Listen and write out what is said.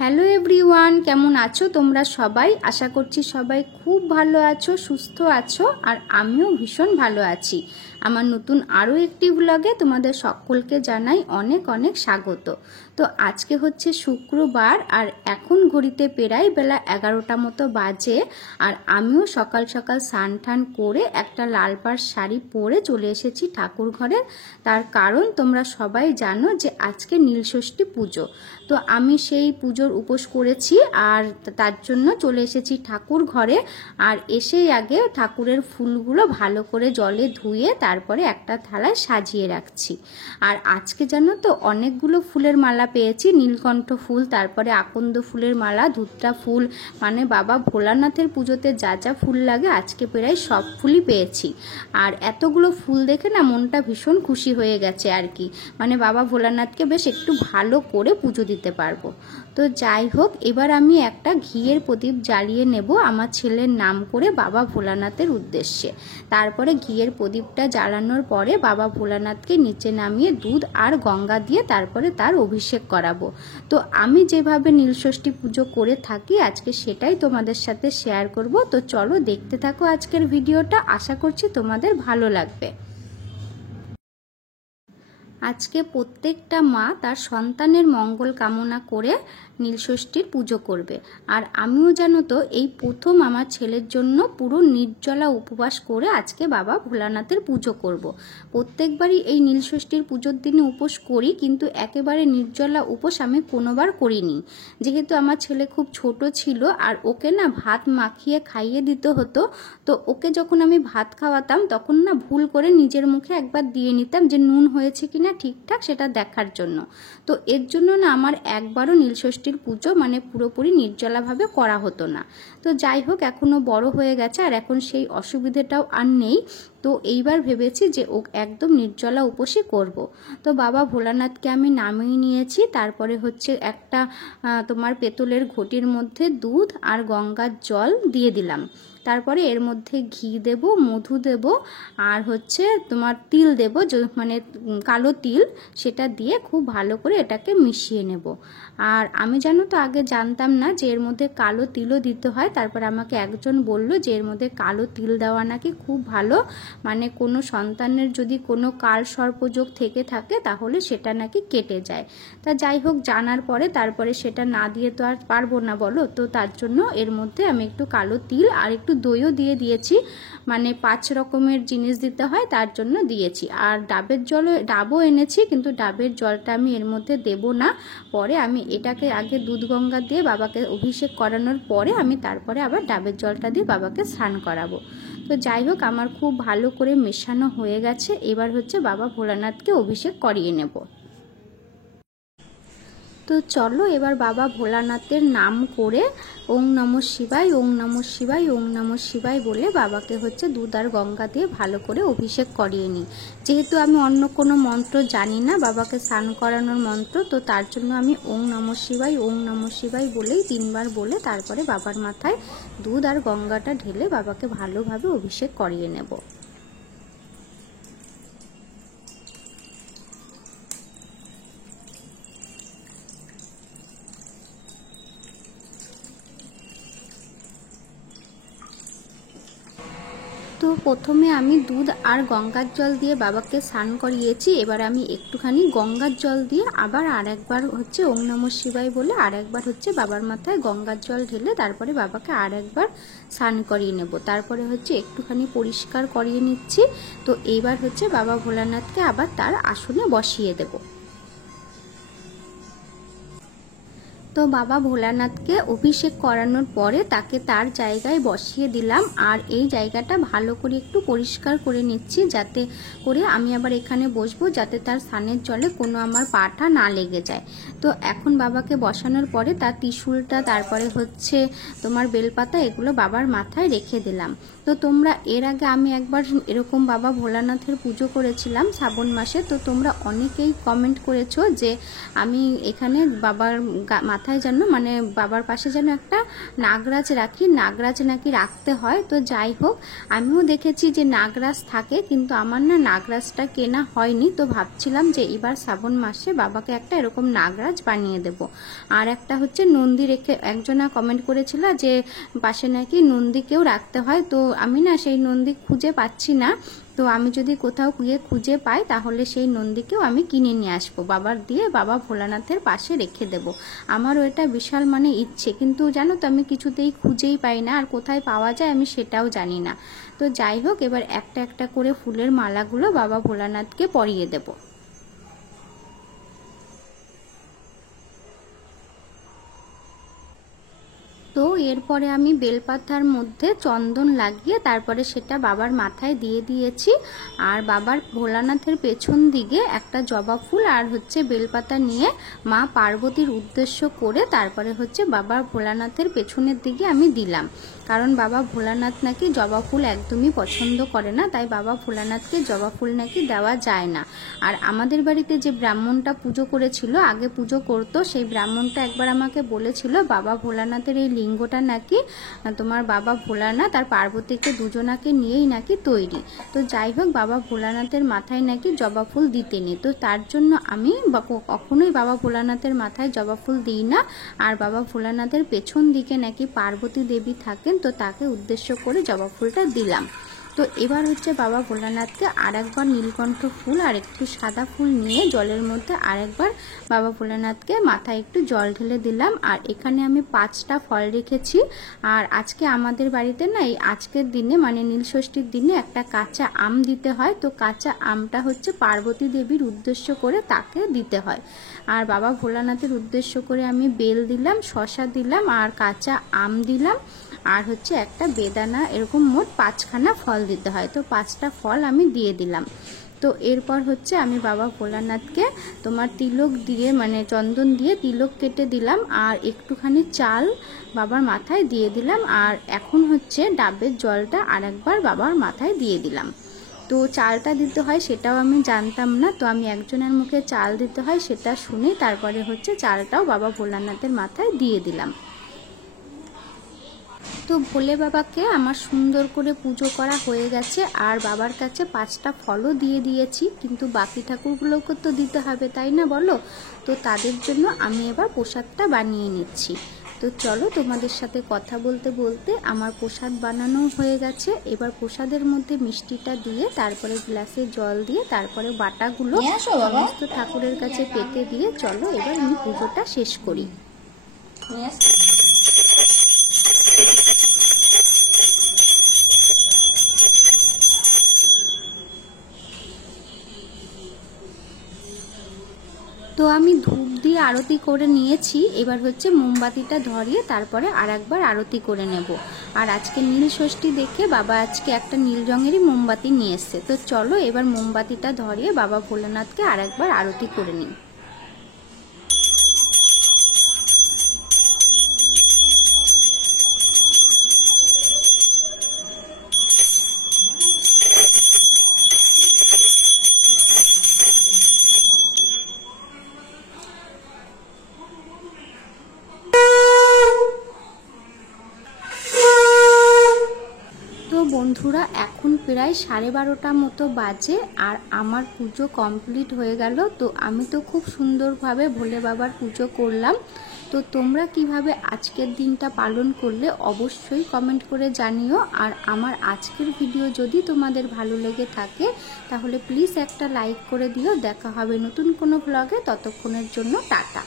Hello everyone, কেমন আছো তোমরা সবাই? আশা করছি সবাই খুব ভালো আছো, সুস্থ আছো, আর আমিও ভীষণ ভালো আছি। আমার নতুন আরও একটি ব্লগে তোমাদের সকলকে জানাই অনেক অনেক স্বাগত। তো আজকে হচ্ছে শুক্রবার, আর এখন ঘড়িতে প্রায় বেলা 11টা মতো বাজে। আর আমিও সকাল সকাল স্নান টান করে একটা লাল পাড় শাড়ি পরে চলে এসেছি ঠাকুর ঘরে। তার কারণ তোমরা সবাই জানো যে আজকে নীলষষ্ঠী পুজো। তো আমি সেই পুজোর উপোস করেছি, আর তার জন্য চলে এসেছি ঠাকুর ঘরে। আর এসেই আগে ঠাকুরের ফুলগুলো ভালো করে জলে ধুয়ে তারপরে একটা থালায় সাজিয়ে রাখছি। আর আজকে জানো তো অনেকগুলো ফুলের মালা পেয়েছি, নীলকণ্ঠ ফুল, তারপরে আকন্দ ফুলের মালা, ধুত্রা ফুল, মানে বাবা ভোলানাথের পুজোতে যা যা ফুল লাগে আজকে প্রায় সব ফুলই পেয়েছি। আর এতগুলো ফুল দেখে না মনটা ভীষণ খুশি হয়ে গেছে আর কি, মানে বাবা ভোলানাথকে বেশ একটু ভালো করে পুজো দিতে পারবো। তো যাই হোক, এবার আমি একটা ঘিয়ের প্রদীপ জ্বালিয়ে নেব আমার ছেলের নাম করে বাবা ভোলানাথের উদ্দেশ্যে। তারপরে ঘিয়ের প্রদীপটা জ্বালানোর পরে বাবা ভোলানাথকে নিচে নামিয়ে দুধ আর গঙ্গা দিয়ে তারপরে তার অভিষেক করাবো। তো আমি যেভাবে নীলষষ্ঠী পুজো করে থাকি আজকে সেটাই তোমাদের সাথে শেয়ার করব। তো চলো দেখতে থাকো আজকের ভিডিওটা, আশা করছি তোমাদের ভালো লাগবে। আজকে প্রত্যেকটা মা তার সন্তানের মঙ্গল কামনা করে নীলষষ্ঠীর পুজো করবে। আর আমিও জানো তো এই প্রথম আমার ছেলের জন্য পুরো নির্জলা উপবাস করে আজকে বাবা ভোলানাথের পুজো করব। প্রত্যেকবারই এই নীলষষ্ঠীর পুজোর দিনে উপোস করি, কিন্তু একেবারে নির্জলা উপোস আমি কোনোবার করিনি। যেহেতু আমার ছেলে খুব ছোট ছিল আর ওকে না ভাত মাখিয়ে খাইয়ে দিতে হতো, তো ওকে যখন আমি ভাত খাওয়াতাম তখন না ভুল করে নিজের মুখে একবার দিয়ে নিতাম যে নুন হয়েছে কিনা ঠিকঠাক সেটা দেখার জন্য। তো এর জন্য না আমার একবারও নীলষষ্ঠীর পুজো মানে পুরোপুরি নির্জলাভাবে করা হতো না। তো যাই হোক, এখনও বড় হয়ে গেছে আর এখন সেই অসুবিধাটাও আর নেই। তো এইবার ভেবেছি যে ও একদম নির্জলা উপোসই করব। তো বাবা ভোলানাথকে আমি নামিয়ে নিয়েছি। তারপরে হচ্ছে একটা তোমার পেতলের ঘটির মধ্যে দুধ আর গঙ্গার জল দিয়ে দিলাম। তারপরে এর মধ্যে ঘি দেব, মধু দেব, আর হচ্ছে তোমার তিল দেব, মানে কালো তিল, সেটা দিয়ে খুব ভালো করে এটাকে মিশিয়ে নেব। আর আমি জানো তো আগে জানতাম না যে এর মধ্যে কালো তিলও দিতে হয়। তারপর আমাকে একজন বলল যে এর মধ্যে কালো তিল দেওয়া নাকি খুব ভালো, মানে কোনো সন্তানের যদি কোনো কাল সর্পযোগ থেকে থাকে তাহলে সেটা নাকি কেটে যায়। তা যাই হোক, জানার পরে তারপরে সেটা না দিয়ে তো আর পারবো না বলো, তো তার জন্য এর মধ্যে আমি একটু কালো তিল আর একটু দইও দিয়ে দিয়েছি, মানে 5 রকমের জিনিস দিতে হয় তার জন্য দিয়েছি। আর ডাবও এনেছি, কিন্তু ডাবের জলটা আমি এর মধ্যে দেব না। পরে আমি এটাকে আগে দুধ গঙ্গা দিয়ে বাবাকে অভিষেক করানোর পরে আমি তারপরে আবার ডাবের জলটা দিয়ে বাবাকে স্নান করাবো। তো যাই হোক, আমার খুব ভালো করে মেশানো হয়ে গেছে। এবার হচ্ছে বাবা ভোলানাথকে অভিষেক করিয়ে নেব। তো চলো এবার বাবা ভোলানাথের নাম করে ওং নমঃ শিবায়, ওং নমঃ শিবায়, ওং নমঃ শিবায় বলে বাবাকে হচ্ছে দুধ আর গঙ্গা দিয়ে ভালো করে অভিষেক করিয়ে নিই। যেহেতু আমি অন্য কোনো মন্ত্র জানি না বাবাকে স্নান করানোর মন্ত্র, তো তার জন্য আমি ওং নমঃ শিবায়, ওং নমঃ শিবায় বলেই 3 বার বলে তারপরে বাবার মাথায় দুধ আর গঙ্গাটা ঢেলে বাবাকে ভালোভাবে অভিষেক করিয়ে নেব। তো প্রথমে আমি দুধ আর গঙ্গার জল দিয়ে বাবাকে স্নান করিয়েছি। এবার আমি একটুখানি গঙ্গার জল দিয়ে আবার আরেকবার হচ্ছে ওং নমঃ শিবায় বলে আরেকবার হচ্ছে বাবার মাথায় গঙ্গার জল ঢেলে তারপরে বাবাকে আরেকবার স্নান করিয়ে নেব। তারপরে হচ্ছে একটুখানি পরিষ্কার করিয়ে নিচ্ছি। তো এইবার হচ্ছে বাবা ভোলানাথকে আবার তার আসনে বসিয়ে দেব। তো বাবা ভোলানাথকে অভিষেক করানোর পরে তাকে তার জায়গায় বসিয়ে দিলাম। আর এই জায়গাটা ভালো করে একটু পরিষ্কার করে নিচ্ছি, যাতে করে আমি আবার এখানে বসবো, যাতে তার স্নানের জলে কোনো আমার পাটা না লেগে যায়। তো এখন বাবাকে বসানোর পরে তার ত্রিশূলটা, তারপরে হচ্ছে তোমার বেলপাতা, এগুলো বাবার মাথায় রেখে দিলাম। তো তোমরা এর আগে আমি একবার এরকম বাবা ভোলানাথের পুজো করেছিলাম শ্রাবণ মাসে। তো তোমরা অনেকেই কমেন্ট করেছো যে আমি এখানে বাবার মাথায় যেন, মানে বাবার পাশে যেন একটা নাগরাজ রাখি, নাগরাজ নাকি রাখতে হয়। তো যাই হোক, আমিও দেখেছি যে নাগরাজ থাকে, কিন্তু আমার না নাগরাজটা কেনা হয়নি। তো ভাবছিলাম যে এবার শ্রাবণ মাসে বাবাকে একটা এরকম নাগরাজ মহারাজ বানিয়ে দেব। আর একটা হচ্ছে নন্দী রেখে, একজনা কমেন্ট করেছিল যে পাশে নাকি নন্দী কেউ রাখতে হয়, তো আমি না সেই নন্দী খুঁজে পাচ্ছি না। তো আমি যদি কোথাও গিয়ে খুঁজে পাই তাহলে সেই নন্দীকেও আমি কিনে নিয়ে আসবো, বাবার দিয়ে বাবা ভোলানাথের পাশে রেখে দেব। আমারও এটা বিশাল মানে ইচ্ছে, কিন্তু জানো তো আমি কিছুতেই খুঁজেই পাই না, আর কোথায় পাওয়া যায় আমি সেটাও জানি না। তো যাই হোক, এবার একটা একটা করে ফুলের মালাগুলো বাবা ভোলানাথকে পরিয়ে দেব। তো এরপরে আমি বেলপাতার মধ্যে চন্দন লাগিয়ে তারপরে সেটা বাবার মাথায় দিয়ে দিয়েছি। আর বাবার ভোলানাথের পেছন দিকে একটা জবা ফুল আর হচ্ছে বেলপাতা নিয়ে মা পার্বতীর উদ্দেশ্য করে তারপরে হচ্ছে বাবার ভোলানাথের পেছনের দিকে আমি দিলাম। কারণ বাবা ভোলানাথ নাকি জবা ফুল একদমই পছন্দ করে না, তাই বাবা ভোলানাথকে জবা ফুল নাকি দেওয়া যায় না। আর আমাদের বাড়িতে যে ব্রাহ্মণটা পুজো করেছিল, আগে পুজো করতো, সেই ব্রাহ্মণটা একবার আমাকে বলেছিল বাবা ভোলানাথের এই লিঙ্গটা নাকি তোমার বাবা ভোলানাথ আর পার্বতীকে দুজনাকে নিয়েই নাকি তৈরি। তো যাই হোক, বাবা ভোলানাথের মাথায় নাকি জবা ফুল দিতে নেই, তো তার জন্য আমি কখনোই বাবা ভোলানাথের মাথায় জবা ফুল দিই না। আর বাবা ভোলানাথের পেছন দিকে নাকি পার্বতী দেবী থাকেন, তো তাকে উদ্দেশ্য করে জবা ফুলটা দিলাম। তো এবার হচ্ছে বাবা ভোলানাথকে আরেকবার নীলকণ্ঠ ফুল আর একটু সাদা ফুল নিয়ে জলের মধ্যে আরেকবার বাবা ভোলানাথকে মাথায় একটু জল ঢেলে দিলাম। আর এখানে আমি 5টা ফল রেখেছি। আর আজকে আমাদের বাড়িতে না এই আজকের দিনে মানে নীলষষ্ঠীর দিনে একটা কাঁচা আম দিতে হয়, তো কাঁচা আমটা হচ্ছে পার্বতী দেবীর উদ্দেশ্য করে তাকে দিতে হয়। আর বাবা ভোলানাথের উদ্দেশ্য করে আমি বেল দিলাম, শসা দিলাম আর কাঁচা আম দিলাম, আর হচ্ছে একটা বেদানা, এরকম মোট 5খানা ফল দিতে হয়। তো 5টা ফল আমি দিয়ে দিলাম। তো এরপর হচ্ছে আমি বাবা ভোলানাথকে তোমার তিলক দিয়ে মানে চন্দন দিয়ে তিলক কেটে দিলাম, আর একটুখানি চাল বাবার মাথায় দিয়ে দিলাম। আর এখন হচ্ছে ডাবের জলটা আরেকবার বাবার মাথায় দিয়ে দিলাম। তো চালটা দিতে হয় সেটাও আমি জানতাম না, তো আমি একজনের মুখে চাল দিতে হয় সেটা শুনে তারপরে হচ্ছে চালটাও বাবা ভোলানাথের মাথায় দিয়ে দিলাম। তো ভোলে বাবাকে আমার সুন্দর করে পুজো করা হয়ে গেছে, আর বাবার কাছে 5টা ফলও দিয়ে দিয়েছি, কিন্তু বাকি ঠাকুরগুলোকে তো দিতে হবে, তাই না বলো? তো তাদের জন্য আমি এবার প্রসাদটা বানিয়ে নিচ্ছি। তো চলো, তোমাদের সাথে কথা বলতে বলতে আমার প্রসাদ বানানো হয়ে গেছে। এবার প্রসাদের মধ্যে মিষ্টিটা দিয়ে তারপরে গ্লাসে জল দিয়ে তারপরে বাটাগুলো সমস্ত ঠাকুরের কাছে পেতে দিয়ে চলো এবার আমি পুজোটা শেষ করি। তো আমি ধূপ দিয়ে আরতি করে নিয়েছি, এবার হচ্ছে মোমবাতিটা ধরিয়ে তারপরে আরেকবার আরতি করে নেব। আর আজকে নীল ষষ্ঠী দেখে বাবা আজকে একটা নীল রঙেরই মোমবাতি নিয়ে এসছে। তো চলো এবার মোমবাতিটা ধরিয়ে বাবা ভোলানাথকে আরেকবার আরতি করে নিই। বন্ধুরা, এখন প্রায় 12:30 মতো বাজে আর আমার পুজো কমপ্লিট হয়ে গেল। তো আমি তো খুব সুন্দরভাবে ভোলে বাবার পুজো করলাম। তো তোমরা কিভাবে আজকের দিনটা পালন করলে অবশ্যই কমেন্ট করে জানিও। আর আমার আজকের ভিডিও যদি তোমাদের ভালো লেগে থাকে তাহলে প্লিজ একটা লাইক করে দিও। দেখা হবে নতুন কোনো ব্লগে, ততক্ষণের জন্য টাটা।